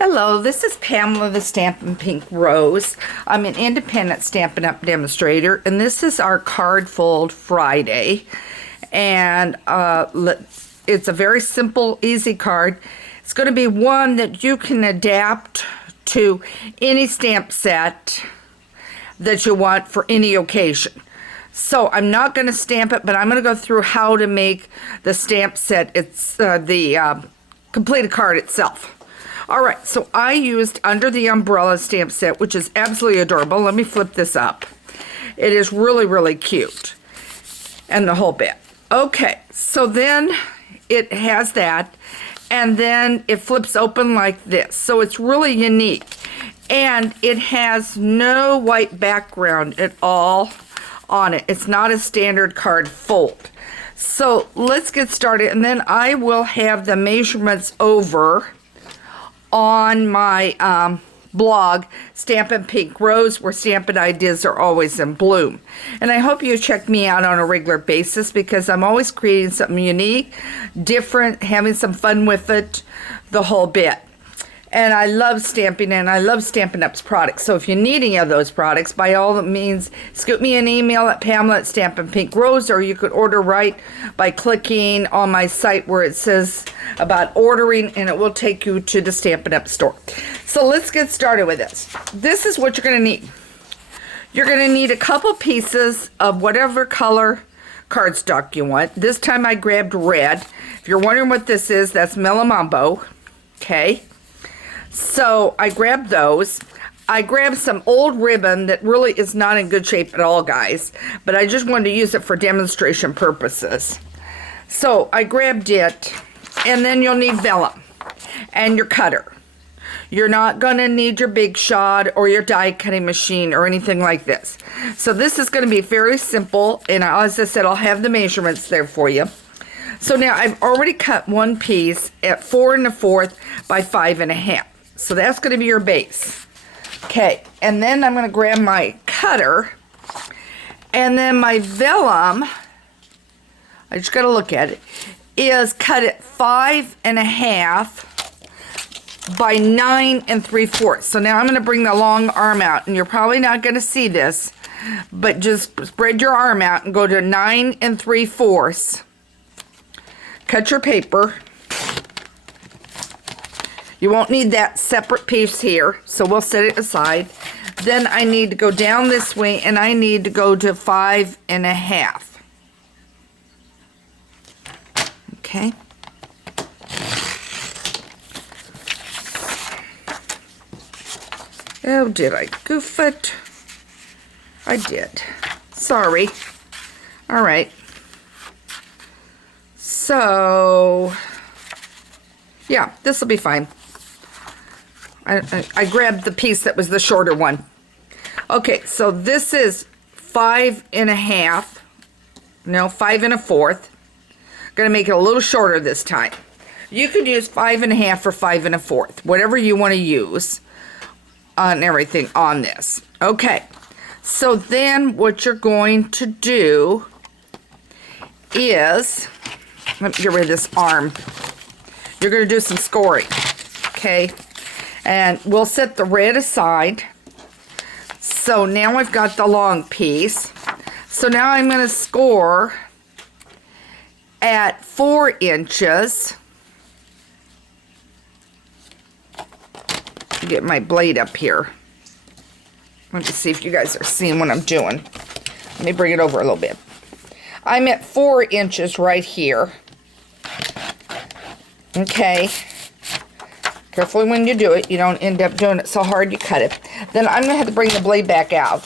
Hello, this is Pamela the Stampin' Pink Rose. I'm an independent Stampin' Up! Demonstrator, and this is our Card Fold Friday. And it's a very simple, easy card. It's going to be one that you can adapt to any stamp set that you want for any occasion. So I'm not going to stamp it, but I'm going to go through how to make the stamp set. It's the completed card itself. All right, so I used Under the Umbrella stamp set, which is absolutely adorable. Let me flip this up. It is really, really cute. And the whole bit. Okay, so then it has that, and then it flips open like this. So it's really unique. And it has no white background at all on it. It's not a standard card fold. So let's get started, and then I will have the measurements over on my blog, Stampin' Pink Rose, where Stampin' Ideas are always in bloom. And I hope you check me out on a regular basis because I'm always creating something unique, different, having some fun with it, the whole bit. And I love stamping, and I love Stampin' Up's products. So if you need any of those products, by all means, scoop me an email at Pamela@StampinPinkRose, or you could order right by clicking on my site where it says about ordering, and it will take you to the Stampin' Up store. So let's get started with this. This is what you're going to need. You're going to need a couple pieces of whatever color cardstock you want. This time I grabbed red. If you're wondering what this is, that's Melamambo. Okay. So I grabbed those. I grabbed some old ribbon that really is not in good shape at all, guys, but I just wanted to use it for demonstration purposes. So I grabbed it, and then you'll need vellum and your cutter. You're not going to need your Big Shot or your die cutting machine or anything like this. So this is going to be very simple, and as I said, I'll have the measurements there for you. So now I've already cut one piece at 4 1/4 by 5 1/2. So that's going to be your base. Okay, and then I'm going to grab my cutter, and then my vellum, I just got to look at it, is cut at 5 1/2 by 9 3/4. So now I'm going to bring the long arm out, and you're probably not going to see this, but just spread your arm out and go to 9 3/4. Cut your paper. You won't need that separate piece here, so we'll set it aside. Then I need to go down this way, and I need to go to 5 1/2. Okay. Oh, did I goof it? I did. Sorry. All right. So, yeah, this will be fine. I grabbed the piece that was the shorter one. Okay, so this is 5 1/2. No, 5 1/4. Gonna make it a little shorter this time. You could use 5 1/2 or 5 1/4, whatever you want to use on everything on this. Okay, so then what you're going to do is, let me get rid of this arm. You're going to do some scoring, okay? And we'll set the red aside. So now I've got the long piece. So now I'm going to score at 4 inches. Get my blade up here. Let me see if you guys are seeing what I'm doing. Let me bring it over a little bit. I'm at 4 inches right here. Okay. Carefully when you do it, you don't end up doing it so hard you cut it. Then I'm going to have to bring the blade back out.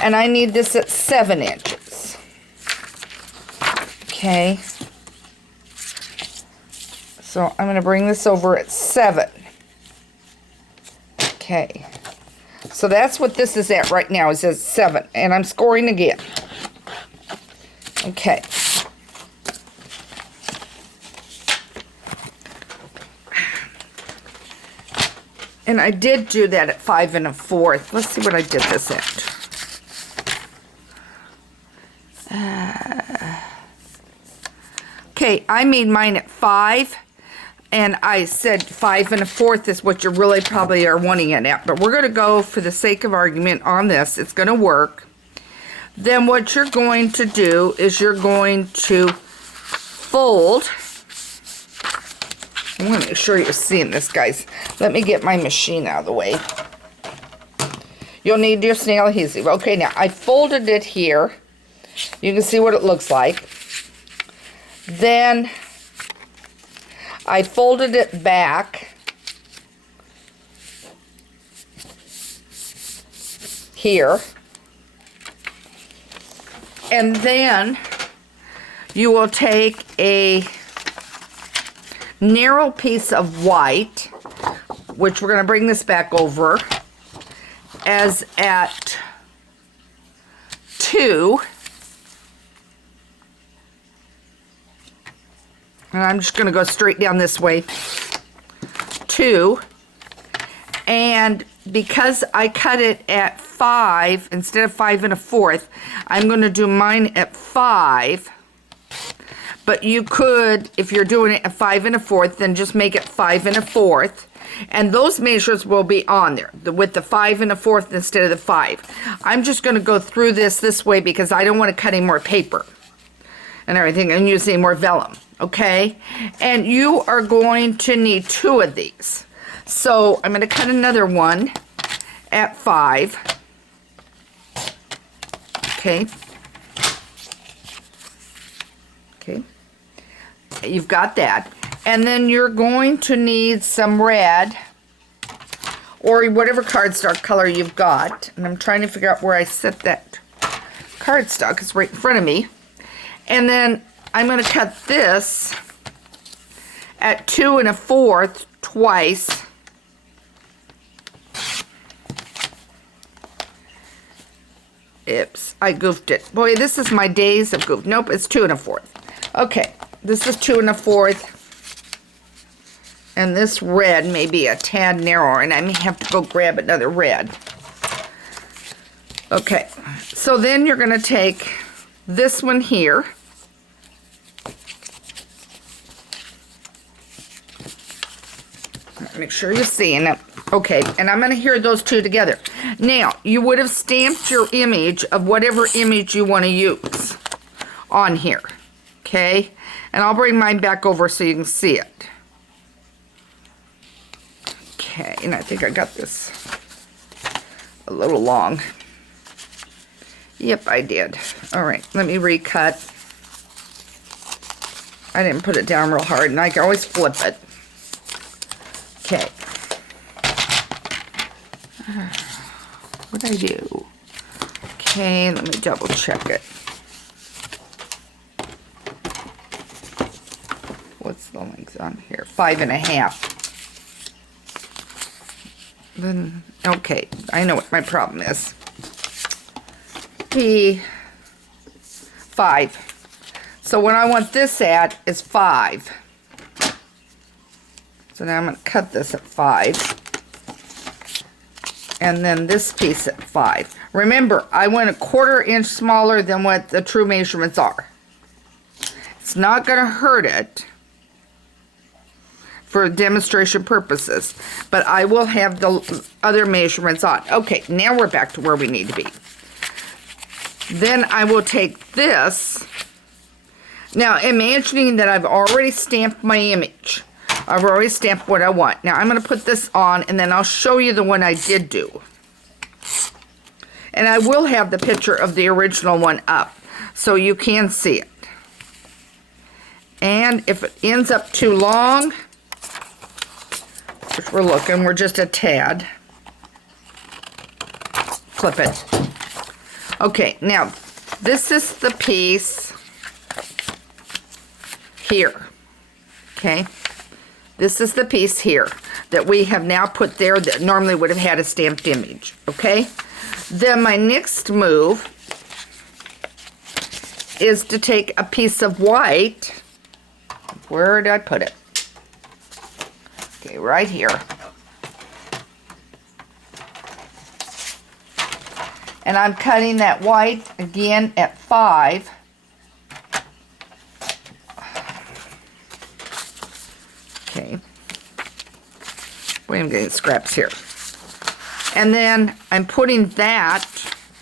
And I need this at 7 inches. Okay. So I'm going to bring this over at 7. Okay. So that's what this is at right now. It says 7. And I'm scoring again. Okay. And I did do that at 5 1/4. Let's see what I did this at. Okay, I made mine at 5 And I said 5 1/4 is what you really probably are wanting it at. But we're going to go, for the sake of argument, on this. It's going to work. Then what you're going to do is you're going to fold. I'm going to make sure you're seeing this, guys. Let me get my machine out of the way. You'll need your snail adhesive. Okay, now I folded it here. You can see what it looks like. Then I folded it back here. And then you will take a narrow piece of white, which we're going to bring this back over as at 2. And I'm just going to go straight down this way. 2. And because I cut it at 5 instead of 5 1/4, I'm going to do mine at 5. But you could, if you're doing it at 5 1/4, then just make it 5 1/4. And those measures will be on there with the 5 1/4 instead of the 5. I'm just going to go through this way because I don't want to cut any more paper and everything and using more vellum. Okay, and you are going to need 2 of these. So I'm going to cut another one at 5. Okay. Okay. You've got that. And then you're going to need some red or whatever cardstock color you've got. And I'm trying to figure out where I set that cardstock. It's right in front of me. And then I'm going to cut this at 2 1/4 twice. Oops, I goofed it. Boy, this is my days of goof. Nope, it's 2 1/4. Okay, this is 2 1/4. And this red may be a tad narrower, and I may have to go grab another red. Okay, so then you're going to take this one here. Make sure you're seeing it. Okay, and I'm going to hear those 2 together. Now, you would have stamped your image of whatever image you want to use on here. Okay, and I'll bring mine back over so you can see it. Okay, and I think I got this a little long. Yep, I did. All right, let me recut. I didn't put it down real hard, and I can always flip it. Okay. What did I do? Okay, let me double check it. What's the length on here? 5 1/2. Then, okay, I know what my problem is. The 5. So what I want this at is 5. So now I'm going to cut this at 5. And then this piece at 5. Remember, I went a 1/4 inch smaller than what the true measurements are. It's not going to hurt it for demonstration purposes, but I will have the other measurements on. Okay, now we're back to where we need to be. Then I will take this. Now, imagining that I've already stamped my image. I've already stamped what I want. Now, I'm going to put this on, and then I'll show you the one I did do. And I will have the picture of the original one up, so you can see it. And if it ends up too long, which we're looking, we're just a tad. Flip it. Okay, now, this is the piece here. Okay? This is the piece here that we have now put there that normally would have had a stamped image. Okay? Then my next move is to take a piece of white. Where did I put it? Okay, right here. And I'm cutting that white again at 5. Okay. Wait, I'm getting scraps here. And then I'm putting that,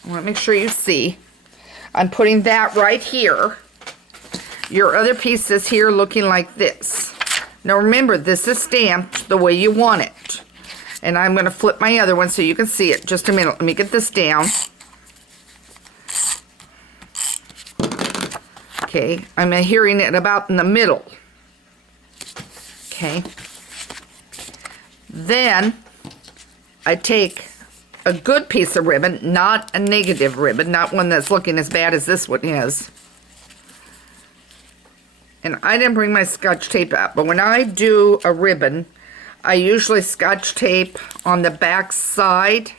I want to make sure you see, I'm putting that right here. Your other piece is here looking like this. Now remember, this is stamped the way you want it. And I'm going to flip my other one so you can see it. Just a minute. Let me get this down. Okay, I'm adhering it about in the middle. Okay. Then I take a good piece of ribbon, not a negative ribbon, not one that's looking as bad as this one is. And I didn't bring my Scotch tape out, but when I do a ribbon, I usually Scotch tape on the back side.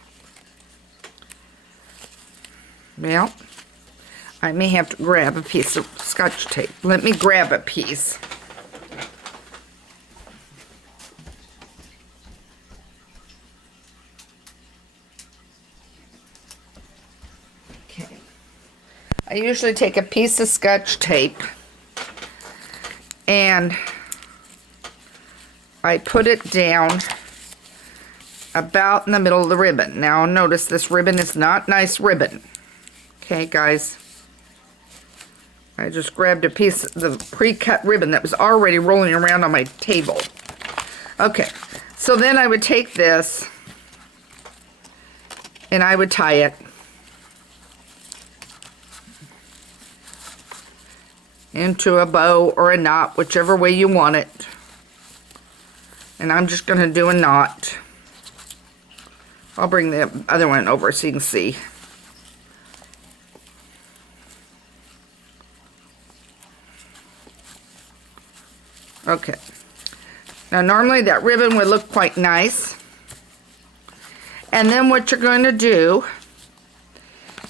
Well, I may have to grab a piece of Scotch tape. Let me grab a piece. Okay. I usually take a piece of Scotch tape and I put it down about in the middle of the ribbon. Now notice this ribbon is not nice ribbon. Okay, guys. I just grabbed a piece of the pre-cut ribbon that was already rolling around on my table. Okay, so then I would take this and I would tie it into a bow or a knot, whichever way you want it. And I'm just going to do a knot. I'll bring the other one over so you can see. Okay. Now normally that ribbon would look quite nice. And then what you're going to do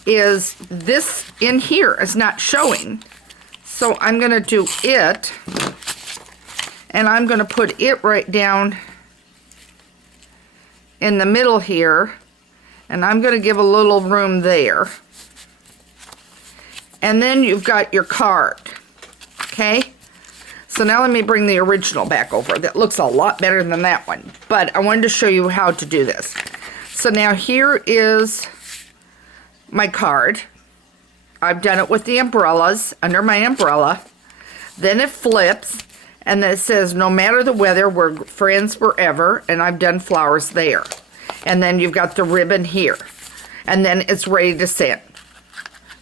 is this in here is not showing. So I'm going to do it, and I'm going to put it right down in the middle here, and I'm going to give a little room there. And then you've got your card, okay? So now let me bring the original back over. That looks a lot better than that one, but I wanted to show you how to do this. So now here is my card. I've done it with the umbrellas, under my umbrella. Then it flips, and it says, no matter the weather, we're friends forever, and I've done flowers there. And then you've got the ribbon here. And then it's ready to send.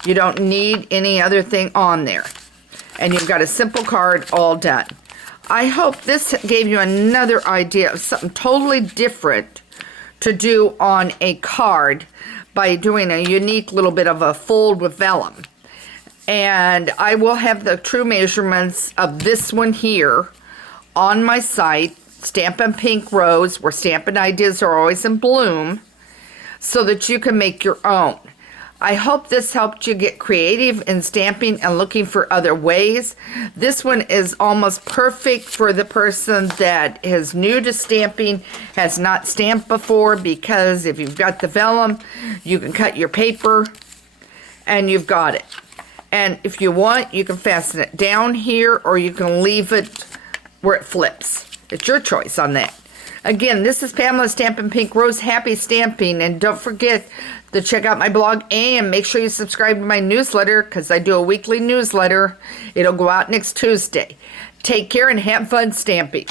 You don't need any other thing on there. And you've got a simple card all done. I hope this gave you another idea of something totally different to do on a card by doing a unique little bit of a fold with vellum. And I will have the true measurements of this one here on my site, Stampin' Pink Rose, where Stampin' Ideas are always in bloom, so that you can make your own. I hope this helped you get creative in stamping and looking for other ways. This one is almost perfect for the person that is new to stamping, has not stamped before, because if you've got the vellum, you can cut your paper and you've got it. And if you want, you can fasten it down here, or you can leave it where it flips. It's your choice on that. Again, this is Pamela Stampin' Pink Rose. Happy stamping, and don't forget to check out my blog and make sure you subscribe to my newsletter, because I do a weekly newsletter. It'll go out next Tuesday. Take care and have fun stamping.